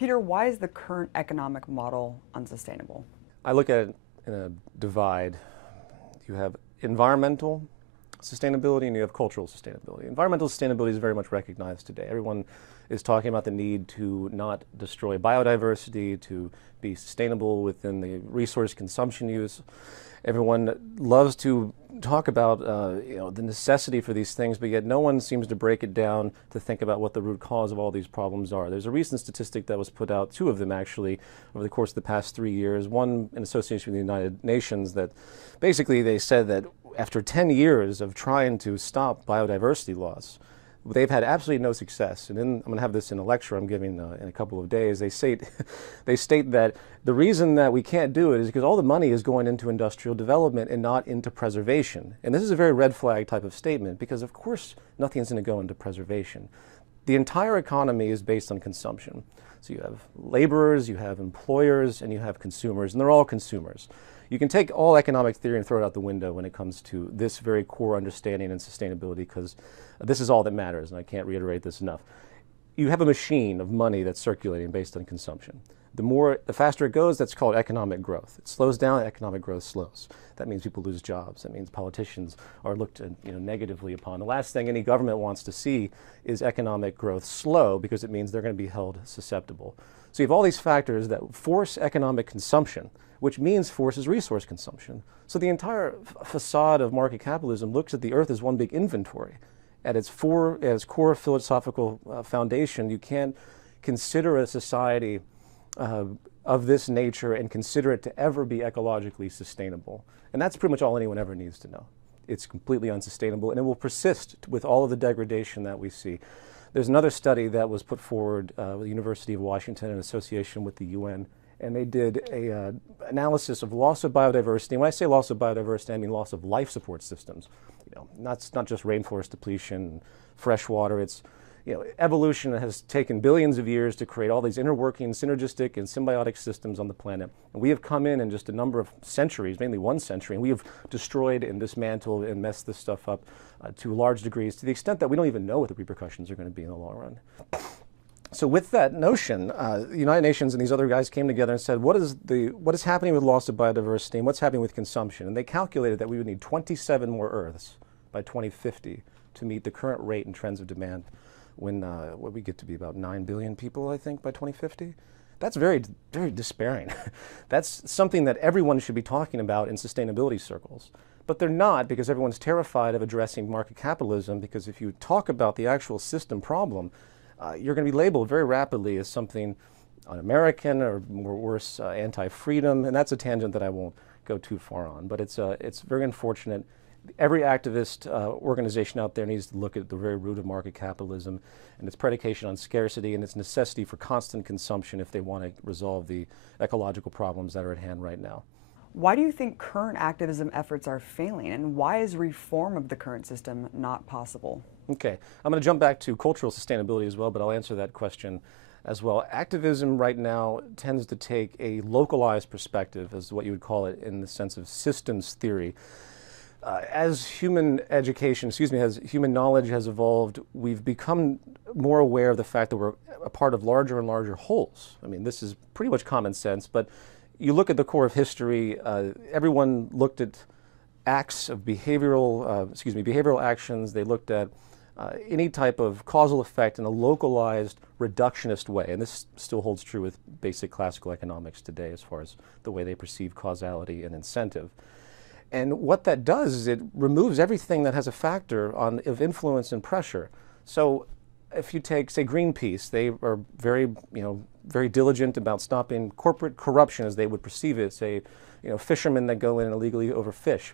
Peter, why is the current economic model unsustainable? I look at it in a divide. You have environmental sustainability and you have cultural sustainability. Environmental sustainability is very much recognized today. Everyone is talking about the need to not destroy biodiversity, to be sustainable within the resource consumption use. Everyone loves to talk about the necessity for these things, but yet no one seems to break it down to think about what the root cause of all these problems are. There's a recent statistic that was put out, two of them actually, over the course of the past 3 years, one in association with the United Nations, that basically they said that after 10 years of trying to stop biodiversity loss, they've had absolutely no success. And I'm going to have this in a lecture I'm giving in a couple of days. They state that the reason that we can't do it is because all the money is going into industrial development and not into preservation. And this is a very red flag type of statement because, of course, nothing's going to go into preservation. The entire economy is based on consumption. So you have laborers, you have employers, and you have consumers, and they're all consumers. You can take all economic theory and throw it out the window when it comes to this very core understanding and sustainability, because this is all that matters, and I can't reiterate this enough. You have a machine of money that's circulating based on consumption. The faster it goes, that's called economic growth. It slows down, economic growth slows. That means people lose jobs. That means politicians are looked negatively upon. The last thing any government wants to see is economic growth slow, because it means they're going to be held susceptible. So you have all these factors that force economic consumption, which means forces resource consumption. So the entire facade of market capitalism looks at the earth as one big inventory. At its core philosophical foundation, you can't consider a society of this nature and consider it to ever be ecologically sustainable. And that's pretty much all anyone ever needs to know. It's completely unsustainable, and it will persist with all of the degradation that we see. There's another study that was put forward with the University of Washington in association with the UN, and they did an analysis of loss of biodiversity. And when I say loss of biodiversity, I mean loss of life support systems. Not just rainforest depletion, fresh water. It's evolution has taken billions of years to create all these interworking, synergistic, and symbiotic systems on the planet. And we have come in just a number of centuries, mainly 1 century, and we have destroyed and dismantled and messed this stuff up to large degrees, to the extent that we don't even know what the repercussions are going to be in the long run. So with that notion, the United Nations and these other guys came together and said, what is happening with loss of biodiversity and what's happening with consumption? And they calculated that we would need 27 more Earths by 2050 to meet the current rate and trends of demand when we get to be about 9 billion people, I think, by 2050. That's very, very despairing. That's something that everyone should be talking about in sustainability circles. But they're not, because everyone's terrified of addressing market capitalism, because if you talk about the actual system problem, you're going to be labeled very rapidly as something un-American or more worse, anti-freedom, and that's a tangent that I won't go too far on. But it's very unfortunate. Every activist organization out there needs to look at the very root of market capitalism and its predication on scarcity and its necessity for constant consumption if they want to resolve the ecological problems that are at hand right now. Why do you think current activism efforts are failing, and why is reform of the current system not possible? Okay, I'm going to jump back to cultural sustainability as well, but I'll answer that question as well. Activism right now tends to take a localized perspective, as what you would call it, in the sense of systems theory. As human knowledge has evolved, we've become more aware of the fact that we're a part of larger and larger wholes. I mean, this is pretty much common sense, but you look at the core of history, everyone looked at acts of behavioral actions. They looked at any type of causal effect in a localized, reductionist way. And this still holds true with basic classical economics today as far as the way they perceive causality and incentive. And what that does is it removes everything that has a factor of influence and pressure. So if you take, say, Greenpeace, they are very diligent about stopping corporate corruption as they would perceive it, say, fishermen that go in and illegally overfish.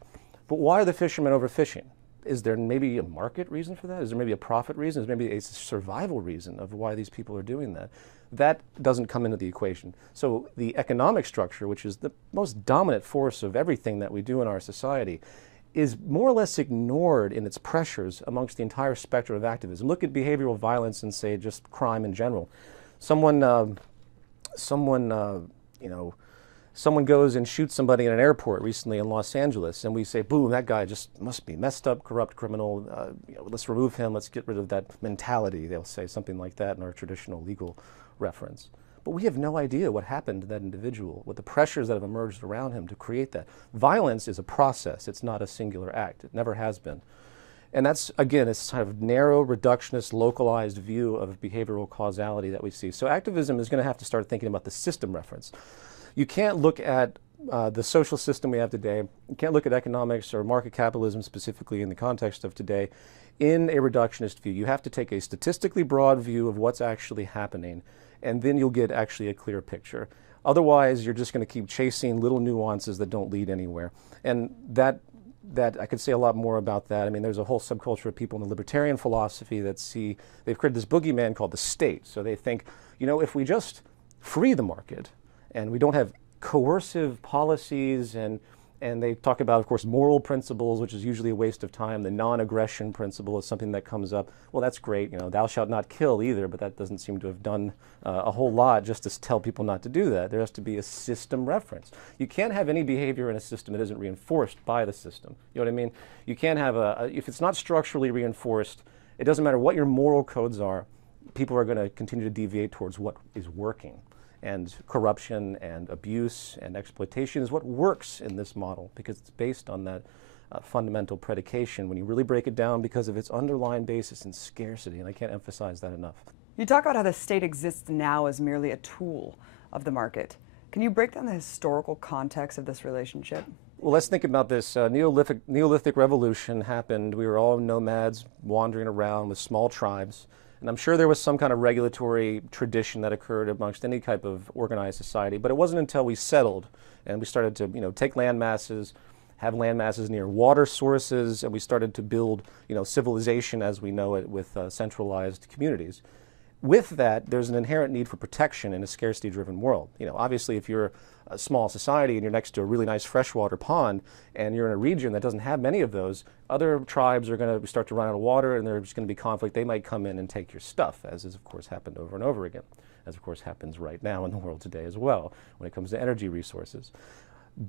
But why are the fishermen overfishing? Is there maybe a market reason for that? Is there maybe a profit reason? Is there maybe a survival reason of why these people are doing that? That doesn't come into the equation. So the economic structure, which is the most dominant force of everything that we do in our society, is more or less ignored in its pressures amongst the entire spectrum of activism. Look at behavioral violence and, say, just crime in general. Someone goes and shoots somebody in an airport recently in Los Angeles, and we say, boom, that guy just must be messed up, corrupt criminal. Let's remove him. Let's get rid of that mentality. They'll say something like that in our traditional legal reference. but we have no idea what happened to that individual, what the pressures that have emerged around him to create that. Violence is a process. It's not a singular act. It never has been. And that's, again, it's kind of narrow, reductionist, localized view of behavioral causality that we see. So activism is going to have to start thinking about the system reference. You can't look at the social system we have today, you can't look at economics or market capitalism specifically in the context of today in a reductionist view. You have to take a statistically broad view of what's actually happening, and then you'll get actually a clear picture. Otherwise, you're just going to keep chasing little nuances that don't lead anywhere. And that I could say a lot more about that. I mean, there's a whole subculture of people in the libertarian philosophy that see, they've created this boogeyman called the state. So they think, you know, if we just free the market and we don't have coercive policies, and they talk about, of course, moral principles, which is usually a waste of time. The non-aggression principle is something that comes up. Well, that's great, you know, thou shalt not kill either, but that doesn't seem to have done a whole lot just to tell people not to do that. There has to be a system reference. You can't have any behavior in a system that isn't reinforced by the system. You know what I mean? You can't have if it's not structurally reinforced, it doesn't matter what your moral codes are, people are going to continue to deviate towards what is working. And corruption and abuse and exploitation is what works in this model because it's based on that fundamental predication when you really break it down because of its underlying basis in scarcity, and I can't emphasize that enough. You talk about how the state exists now as merely a tool of the market. Can you break down the historical context of this relationship? Well, let's think about this. Neolithic revolution happened. We were all nomads wandering around with small tribes. And I'm sure there was some kind of regulatory tradition that occurred amongst any type of organized society, but it wasn't until we settled and we started to, you know, take land masses, have land masses near water sources, and we started to build, you know, civilization as we know it with centralized communities. With that, there's an inherent need for protection in a scarcity-driven world. You know, obviously, if you're a small society and you're next to a really nice freshwater pond and you're in a region that doesn't have many of those, other tribes are going to start to run out of water and there's going to be conflict. They might come in and take your stuff, as has, of course, happened over and over again, as, of course, happens right now in the world today as well when it comes to energy resources.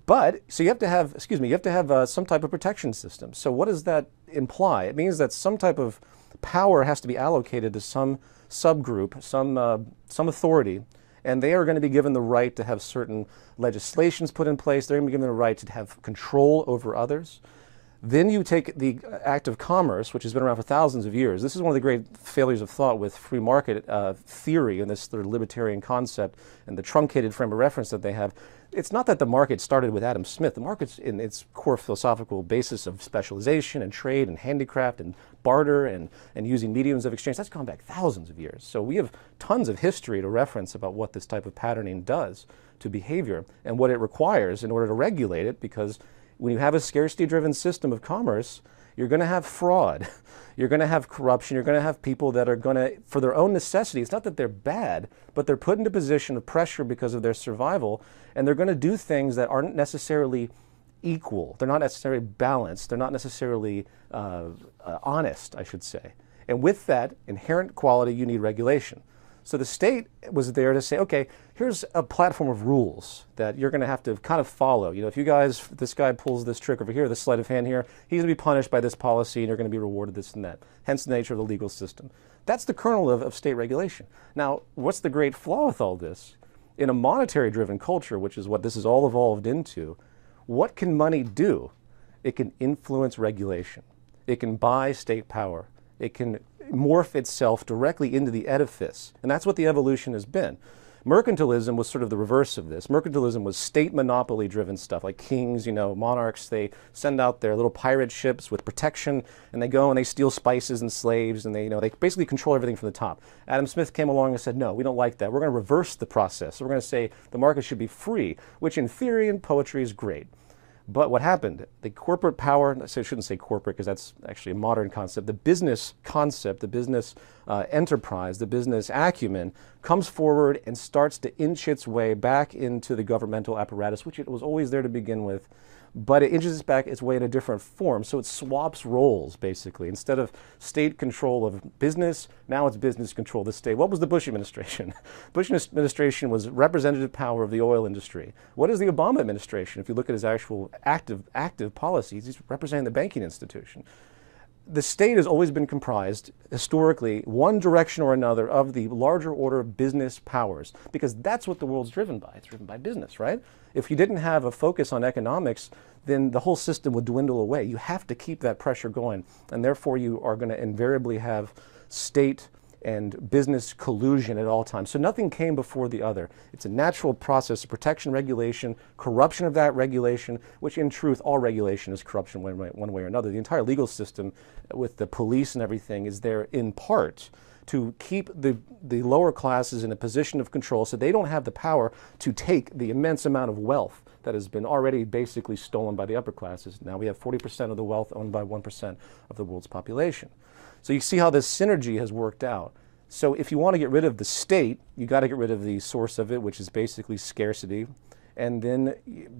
But, so you have to have, some type of protection system. So what does that imply? It means that some type of power has to be allocated to some subgroup, some authority, and they are going to be given the right to have certain legislations put in place. They're going to be given the right to have control over others. Then you take the act of commerce, which has been around for thousands of years. This is one of the great failures of thought with free market theory and this sort of libertarian concept and the truncated frame of reference that they have. It's not that the market started with Adam Smith. The market's in its core philosophical basis of specialization and trade and handicraft and barter and using mediums of exchange. That's gone back thousands of years. So we have tons of history to reference about what this type of patterning does to behavior and what it requires in order to regulate it, because when you have a scarcity-driven system of commerce, you're going to have fraud. You're going to have corruption. You're going to have people that are going to, for their own necessity, it's not that they're bad, but they're put into a position of pressure because of their survival, and they're going to do things that aren't necessarily equal. They're not necessarily balanced. They're not necessarily honest, I should say. And with that inherent quality, you need regulation. So the state was there to say, okay, here's a platform of rules that you're going to have to kind of follow. You know, if this guy pulls this trick over here, this sleight of hand here, he's going to be punished by this policy and you're going to be rewarded this and that. Hence the nature of the legal system. That's the kernel of state regulation. Now, what's the great flaw with all this? In a monetary-driven culture, which is what this has all evolved into, what can money do? It can influence regulation. It can buy state power. It can morph itself directly into the edifice. And that's what the evolution has been. Mercantilism was sort of the reverse of this. Mercantilism was state monopoly driven stuff, like kings, you know, monarchs. They send out their little pirate ships with protection, and they go and they steal spices and slaves, and they basically control everything from the top. Adam Smith came along and said, no, we don't like that. We're going to reverse the process. So we're going to say the market should be free, which in theory and poetry is great. But what happened? The corporate power, so I shouldn't say corporate because that's actually a modern concept, the business concept, the business enterprise, the business acumen comes forward and starts to inch its way back into the governmental apparatus, which it was always there to begin with, but it inches its way in a different form. So it swaps roles, basically. Instead of state control of business, now it's business control of the state. What was the Bush administration? Bush administration was representative power of the oil industry. What is the Obama administration? If you look at his actual active policies, he's representing the banking institution. the state has always been comprised, historically, one direction or another, of the larger order of business powers, because that's what the world's driven by. It's driven by business, right? If you didn't have a focus on economics, then the whole system would dwindle away. You have to keep that pressure going, and therefore you are going to invariably have state and business collusion at all times. So nothing came before the other. It's a natural process of protection, regulation, corruption of that regulation, which in truth, all regulation is corruption one way or another. The entire legal system with the police and everything is there in part to keep the lower classes in a position of control so they don't have the power to take the immense amount of wealth that has been already basically stolen by the upper classes. Now we have 40% of the wealth owned by 1% of the world's population. So you see how this synergy has worked out. So if you want to get rid of the state, you got to get rid of the source of it, which is basically scarcity. And then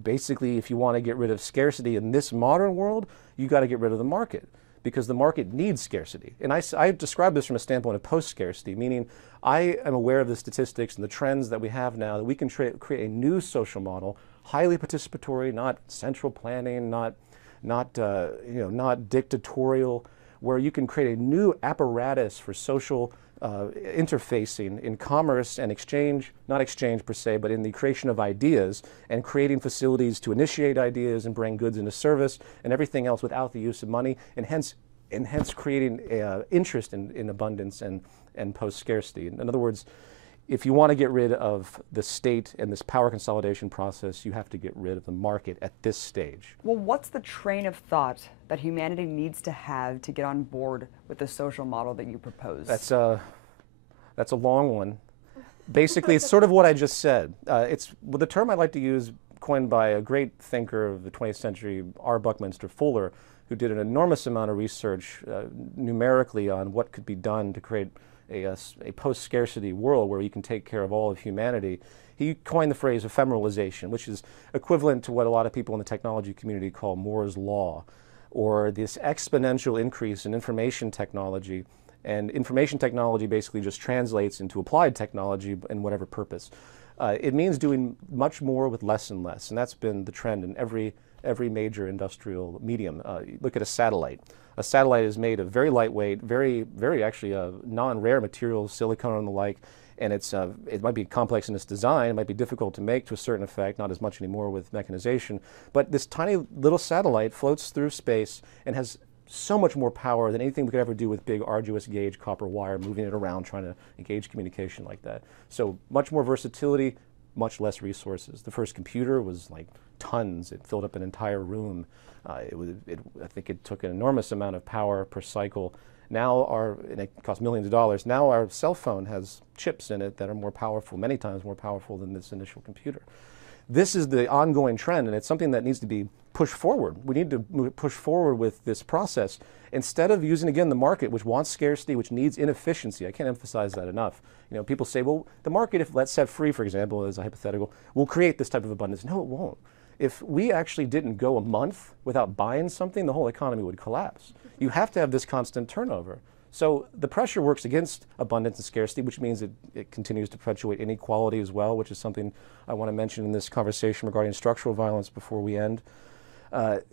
basically, if you want to get rid of scarcity in this modern world, you got to get rid of the market, because the market needs scarcity. And I describe this from a standpoint of post-scarcity, meaning I am aware of the statistics and the trends that we have now, that we can create a new social model, highly participatory, not central planning, not dictatorial, where you can create a new apparatus for social interfacing in commerce and exchange, not exchange per se, but in the creation of ideas and creating facilities to initiate ideas and bring goods into service and everything else without the use of money, and hence creating interest in abundance and post-scarcity. In other words, if you want to get rid of the state and this power consolidation process, you have to get rid of the market at this stage. Well, what's the train of thought that humanity needs to have to get on board with the social model that you propose? That's a long one. Basically, it's sort of what I just said. The term I like to use, coined by a great thinker of the 20th century, R. Buckminster Fuller, who did an enormous amount of research numerically on what could be done to create a post-scarcity world where you can take care of all of humanity. He coined the phrase ephemeralization, which is equivalent to what a lot of people in the technology community call Moore's Law, or this exponential increase in information technology. And information technology basically just translates into applied technology in whatever purpose. It means doing much more with less and less, and that's been the trend in every major industrial medium. Look at a satellite. A satellite is made of very lightweight, very actually non-rare materials, silicone and the like, and it might be complex in its design, it might be difficult to make to a certain effect, not as much anymore with mechanization, but this tiny little satellite floats through space and has so much more power than anything we could ever do with big, arduous gauge copper wire, moving it around, trying to engage communication like that. So much more versatility, much less resources. The first computer was like tons. It filled up an entire room. I think it took an enormous amount of power per cycle. Now and it cost millions of dollars. Now our cell phone has chips in it that are more powerful, many times more powerful than this initial computer. This is the ongoing trend, and it's something that needs to be pushed forward. We need to push forward with this process instead of using, again, the market, which wants scarcity, which needs inefficiency. I can't emphasize that enough. You know, people say, well, the market, if let set free, for example, as a hypothetical, will create this type of abundance. No, it won't. If we actually didn't go a month without buying something, the whole economy would collapse. You have to have this constant turnover. So the pressure works against abundance and scarcity, which means it continues to perpetuate inequality as well, which is something I want to mention in this conversation regarding structural violence before we end.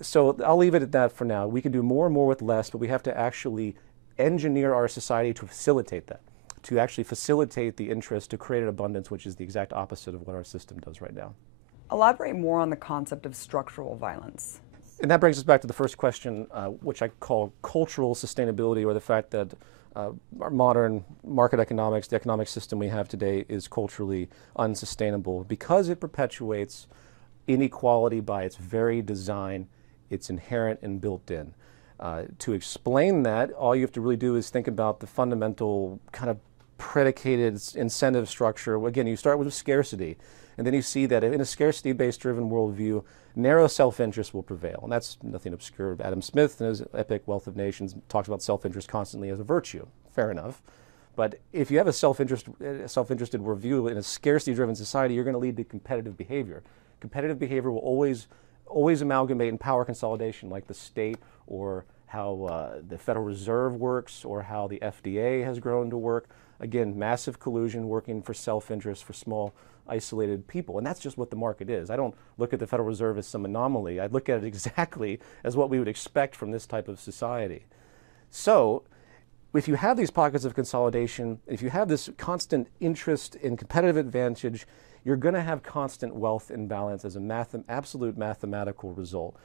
So I'll leave it at that for now. We can do more and more with less, but we have to actually engineer our society to facilitate that, to actually facilitate the interest to create an abundance, which is the exact opposite of what our system does right now. Elaborate more on the concept of structural violence. And that brings us back to the first question, which I call cultural sustainability, or the fact that our modern market economics, the economic system we have today, is culturally unsustainable because it perpetuates inequality by its very design. It's inherent and built in. To explain that, all you have to really do is think about the fundamental kind of predicated incentive structure. Again, you start with scarcity, and then you see that in a scarcity-based driven worldview, narrow self-interest will prevail. And that's nothing obscure. Adam Smith, in his epic Wealth of Nations, talks about self-interest constantly as a virtue. Fair enough. But if you have a self-interested worldview in a scarcity-driven society, you're going to lead to competitive behavior. Competitive behavior will always amalgamate in power consolidation, like the state, or how the Federal Reserve works, or how the FDA has grown to work. Again, massive collusion working for self-interest for small, isolated people. And that's just what the market is. I don't look at the Federal Reserve as some anomaly. I look at it exactly as what we would expect from this type of society. So if you have these pockets of consolidation, if you have this constant interest in competitive advantage, you're going to have constant wealth imbalance as an absolute mathematical result.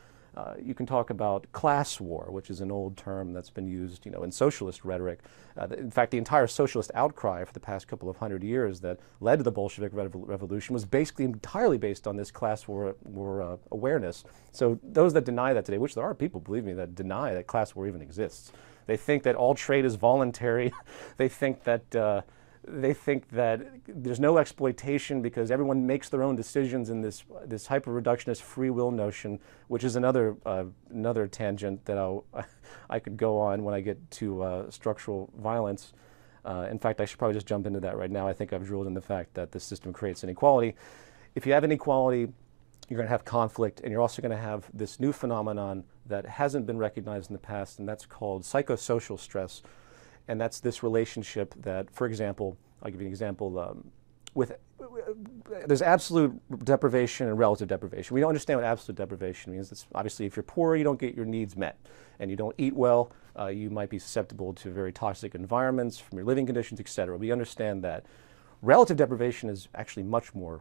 You can talk about class war, which is an old term that's been used, in socialist rhetoric. In fact, the entire socialist outcry for the past couple of 100 years that led to the Bolshevik Revolution was basically entirely based on this class war awareness. So those that deny that today, which there are people, believe me, that deny that class war even exists. They think that all trade is voluntary. They think that there's no exploitation because everyone makes their own decisions in this hyper-reductionist free will notion, which is another tangent that I could go on when I get to structural violence. In fact, I should probably just jump into that right now. I think I've drilled in the fact that the system creates inequality. If you have inequality, you're going to have conflict, and you're also going to have this new phenomenon that hasn't been recognized in the past, and that's called psychosocial stress. And that's this relationship that, for example, I'll give you an example, there's absolute deprivation and relative deprivation. We don't understand what absolute deprivation means. It's obviously, if you're poor, you don't get your needs met, and you don't eat well, you might be susceptible to very toxic environments from your living conditions, etc. We understand that. Relative deprivation is actually much more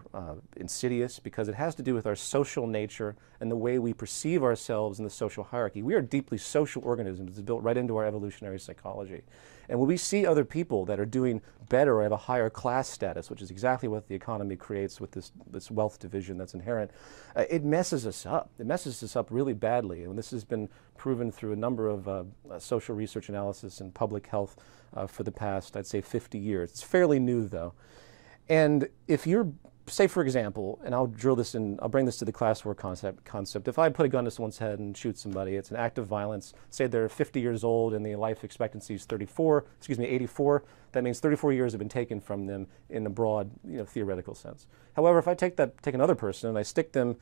insidious because it has to do with our social nature and the way we perceive ourselves in the social hierarchy. We are deeply social organisms. It's built right into our evolutionary psychology. And when we see other people that are doing better or have a higher class status, which is exactly what the economy creates with this wealth division that's inherent, it messes us up. It messes us up really badly. And this has been proven through a number of social research analysis and public health for the past, I'd say, 50 years. It's fairly new, though. And if you're, say, for example, and I'll bring this to the class war concept. If I put a gun to someone's head and shoot somebody, it's an act of violence. Say they're 50 years old and the life expectancy is 84. That means 34 years have been taken from them in a broad, theoretical sense. However, if I take another person and I stick them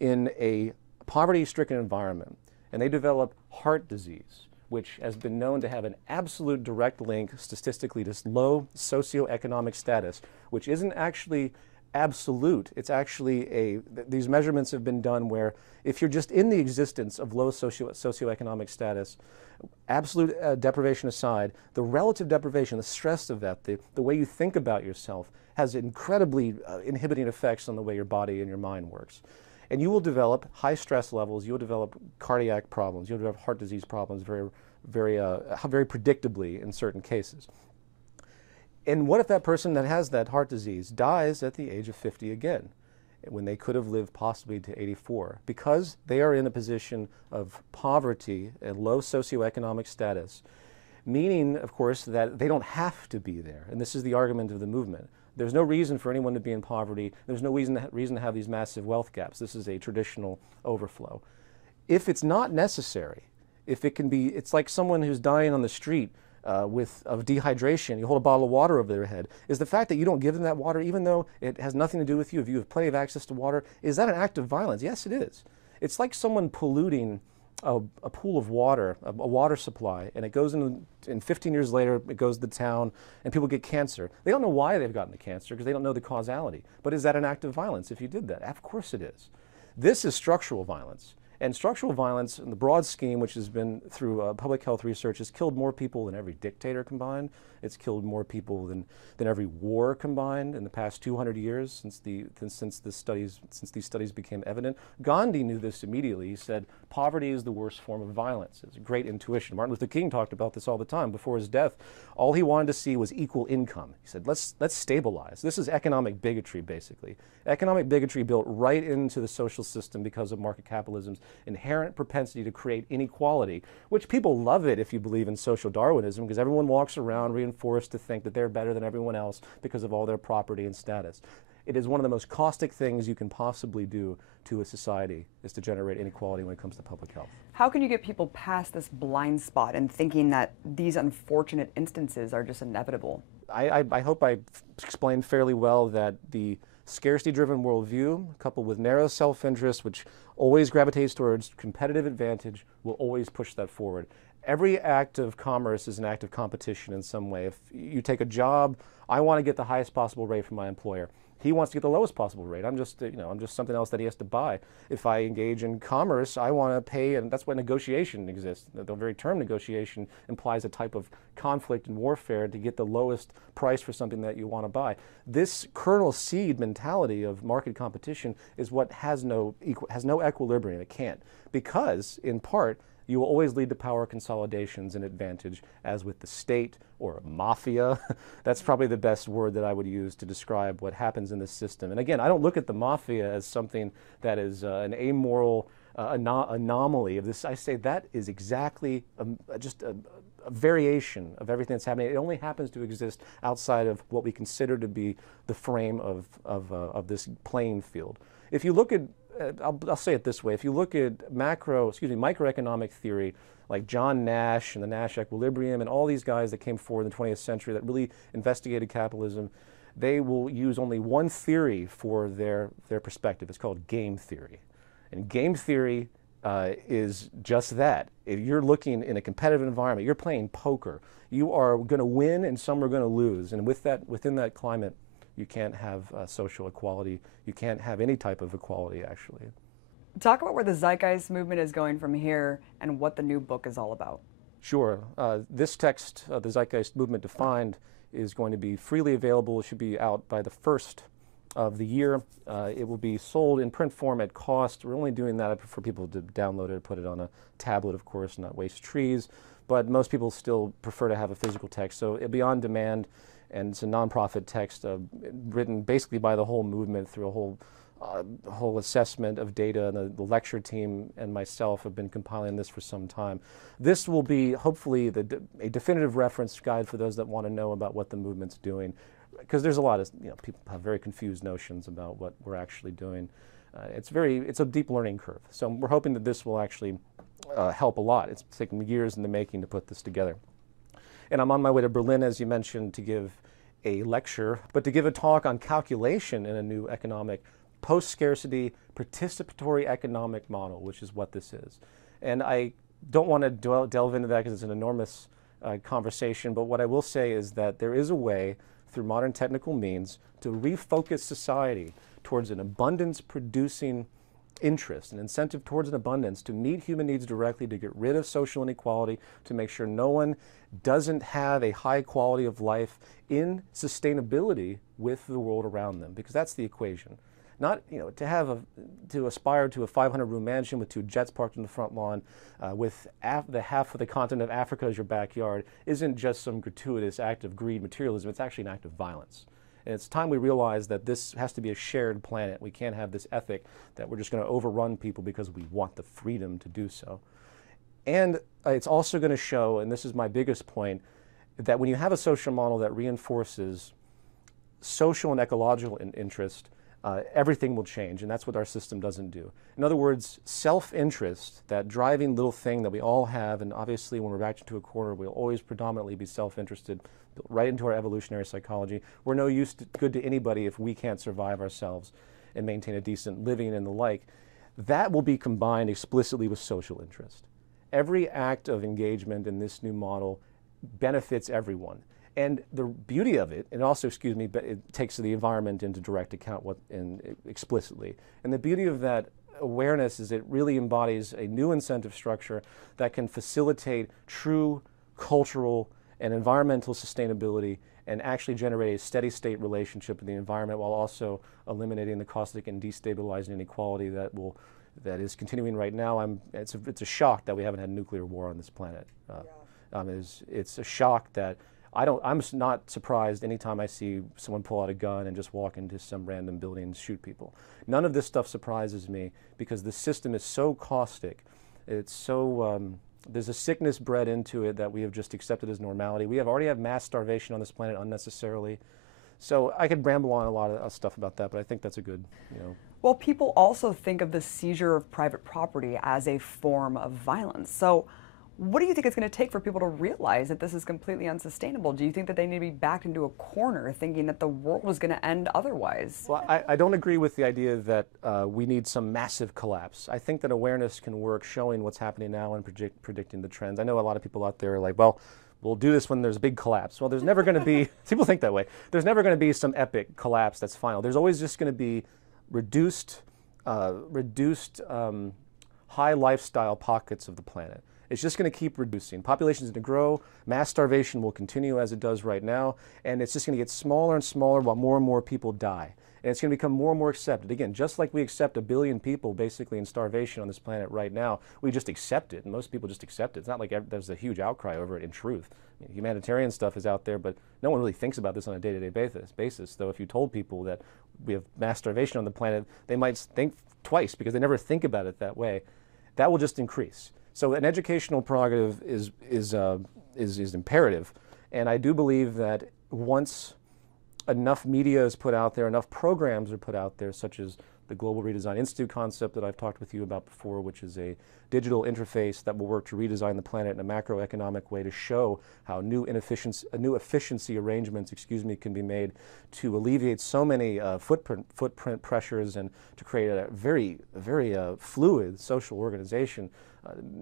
in a poverty-stricken environment and they develop heart disease, which has been known to have an absolute direct link statistically to low socioeconomic status, which isn't actually absolute. It's actually these measurements have been done where if you're just in the existence of low socioeconomic status, absolute deprivation aside, the relative deprivation, the stress of that, the way you think about yourself has incredibly inhibiting effects on the way your body and your mind works. And you will develop high stress levels, you'll develop cardiac problems, you'll develop heart disease problems very predictably in certain cases. And what if that person that has that heart disease dies at the age of 50 again, when they could have lived possibly to 84? Because they are in a position of poverty and low socioeconomic status, meaning, of course, that they don't have to be there. And this is the argument of the movement. There's no reason for anyone to be in poverty. There's no reason to have these massive wealth gaps. This is a traditional overflow. If it's not necessary, if it can be, it's like someone who's dying on the street of dehydration. You hold a bottle of water over their head. Is the fact that you don't give them that water, even though it has nothing to do with you, if you have plenty of access to water, is that an act of violence? Yes, it is. It's like someone polluting a pool of water, a water supply, and it goes in 15 years later, it goes to the town, and people get cancer. They don't know why they've gotten the cancer because they don't know the causality. But is that an act of violence if you did that? Of course it is. This is structural violence. And structural violence in the broad scheme, which has been through public health research, has killed more people than every dictator combined. It's killed more people than every war combined in the past 200 years since these studies became evident. Gandhi knew this immediately. He said, poverty is the worst form of violence. It's a great intuition. Martin Luther King talked about this all the time. Before his death, all he wanted to see was equal income. He said, let's stabilize. This is economic bigotry, basically. Economic bigotry built right into the social system because of market capitalism's inherent propensity to create inequality, which people love it if you believe in social Darwinism, because everyone walks around reinforced to think that they're better than everyone else because of all their property and status. It is one of the most caustic things you can possibly do to a society, is to generate inequality when it comes to public health. How can you get people past this blind spot and thinking that these unfortunate instances are just inevitable? I hope I explained fairly well that the scarcity-driven worldview, coupled with narrow self-interest, which always gravitates towards competitive advantage, will always push that forward. Every act of commerce is an act of competition in some way. If you take a job, I want to get the highest possible rate from my employer. He wants to get the lowest possible rate. I'm just, I'm just something else that he has to buy. If I engage in commerce, I want to pay, and that's why negotiation exists. The very term negotiation implies a type of conflict and warfare to get the lowest price for something that you want to buy. This kernel seed mentality of market competition is what has no equilibrium. It can't, because in part, you will always lead to power consolidations and advantage, as with the state or mafia. That's probably the best word that I would use to describe what happens in this system. And again, I don't look at the mafia as something that is an amoral anomaly of this. I say that is exactly just a variation of everything that's happening. It only happens to exist outside of what we consider to be the frame of this playing field. If you look at I'll say it this way. If you look at microeconomic theory, like John Nash and the Nash equilibrium and all these guys that came forward in the 20th century that really investigated capitalism, they will use only one theory for their perspective. It's called game theory. And game theory is just that. If you're looking in a competitive environment, you're playing poker. You are going to win and some are going to lose. And within that climate, you can't have social equality. You can't have any type of equality, actually. Talk about where the Zeitgeist movement is going from here and what the new book is all about. Sure. This text, The Zeitgeist Movement Defined, is going to be freely available. It should be out by the 1st of the year. It will be sold in print form at cost. We're only doing that for people to download it, put it on a tablet, of course, not waste trees. But most people still prefer to have a physical text. So it'll be on demand. And it's a nonprofit text written basically by the whole movement through a whole assessment of data. And the lecture team and myself have been compiling this for some time. This will be hopefully a definitive reference guide for those that want to know about what the movement's doing, because there's a lot of people have very confused notions about what we're actually doing. It's a deep learning curve. So we're hoping that this will actually help a lot. It's taken years in the making to put this together. And I'm on my way to Berlin, as you mentioned, to give a lecture, but to give a talk on calculation in a new economic post-scarcity participatory economic model, which is what this is. And I don't want to delve into that because it's an enormous conversation, but what I will say is that there is a way, through modern technical means, to refocus society towards an abundance-producing interest, an incentive towards an abundance, to meet human needs directly, to get rid of social inequality, to make sure no one doesn't have a high quality of life in sustainability with the world around them, because that's the equation. Not, to aspire to a 500-room mansion with 2 jets parked in the front lawn, with the half of the continent of Africa as your backyard, isn't just some gratuitous act of greed, materialism. It's actually an act of violence. And it's time we realize that this has to be a shared planet. We can't have this ethic that we're just going to overrun people because we want the freedom to do so. And it's also going to show, and this is my biggest point, that when you have a social model that reinforces social and ecological interest, everything will change, and that's what our system doesn't do. In other words, self-interest, that driving little thing that we all have, and obviously when we're backed into a corner, we'll always predominantly be self-interested, built right into our evolutionary psychology. We're no good to anybody if we can't survive ourselves and maintain a decent living and the like. That will be combined explicitly with social interest. Every act of engagement in this new model benefits everyone. And the beauty of it, and also, it takes the environment into direct account explicitly. And the beauty of that awareness is it really embodies a new incentive structure that can facilitate true cultural and environmental sustainability and actually generate a steady state relationship with the environment while also eliminating the caustic and destabilizing inequality that is continuing right now. It's a shock that we haven't had a nuclear war on this planet. It's a shock that I'm not surprised anytime I see someone pull out a gun and just walk into some random building and shoot people. None of this stuff surprises me because the system is so caustic. It's so, there's a sickness bred into it that we have just accepted as normality. We already have mass starvation on this planet unnecessarily. So I could ramble on a lot of stuff about that, but I think that's a good, Well, people also think of the seizure of private property as a form of violence. So what do you think it's going to take for people to realize that this is completely unsustainable? Do you think that they need to be backed into a corner thinking that the world was going to end otherwise? Well, I don't agree with the idea that we need some massive collapse. I think that awareness can work showing what's happening now and predicting the trends. I know a lot of people out there are like, well, we'll do this when there's a big collapse. Well, there's never going to be, people think that way, there's never going to be some epic collapse that's final. There's always just going to be reduced high lifestyle pockets of the planet. It's just going to keep reducing. Populations are going to grow, mass starvation will continue as it does right now, and it's just going to get smaller and smaller while more and more people die. And it's going to become more and more accepted. Again, just like we accept 1 billion people basically in starvation on this planet right now, we just accept it, and most people just accept it. It's not like there's a huge outcry over it in truth. I mean, humanitarian stuff is out there, but no one really thinks about this on a day-to-day basis. Though if you told people that we have mass starvation on the planet, they might think twice because they never think about it that way. That will just increase. So an educational prerogative is imperative, and I do believe that once enough media is put out there, enough programs are put out there, such as the Global Redesign Institute concept that I've talked with you about before, which is a digital interface that will work to redesign the planet in a macroeconomic way to show how new efficiency arrangements, can be made to alleviate so many footprint pressures and to create a very fluid social organization.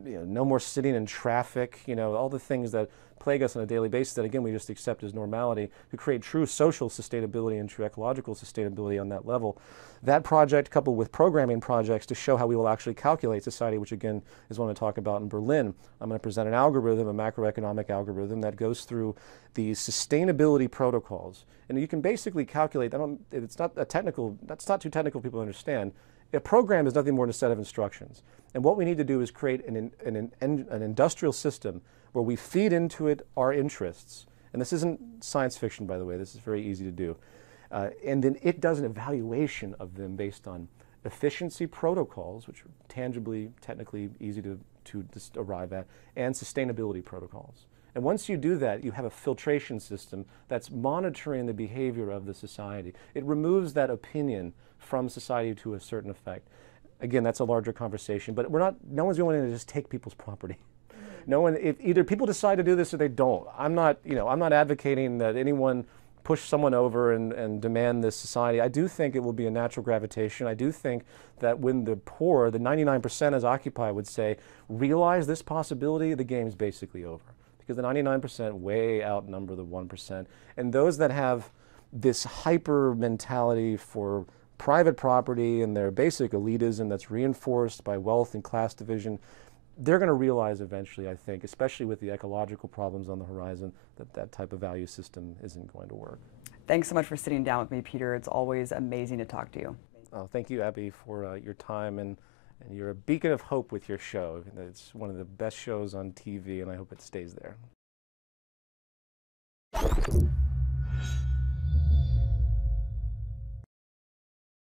No more sitting in traffic, all the things that plague us on a daily basis that, again, we just accept as normality, to create true social sustainability and true ecological sustainability on that level. That project, coupled with programming projects to show how we will actually calculate society, which, again, is what I'm going to talk about in Berlin. I'm going to present an algorithm, a macroeconomic algorithm, that goes through the sustainability protocols. And you can basically calculate, it's not that's not too technical for people to understand. A program is nothing more than a set of instructions. And what we need to do is create an industrial system where we feed into it our interests. And this isn't science fiction, by the way. This is very easy to do. And then it does an evaluation of them based on efficiency protocols, which are tangibly, technically easy to arrive at, and sustainability protocols. And once you do that, you have a filtration system that's monitoring the behavior of the society. It removes that opinion from society to a certain effect. Again, that's a larger conversation, but no one's going to just take people's property. No one, either people decide to do this or they don't. I'm not advocating that anyone push someone over and demand this society. I do think it will be a natural gravitation. I do think that when the poor, the 99%, as Occupy would say, realize this possibility, the game's basically over. Because the 99% way outnumber the 1%. And those that have this hyper mentality for private property and their basic elitism that's reinforced by wealth and class division, they're going to realize eventually, I think, especially with the ecological problems on the horizon, that that type of value system isn't going to work. Thanks so much for sitting down with me, Peter. It's always amazing to talk to you. Oh, thank you, Abby, for your time, and you're a beacon of hope with your show. It's one of the best shows on TV, and I hope it stays there.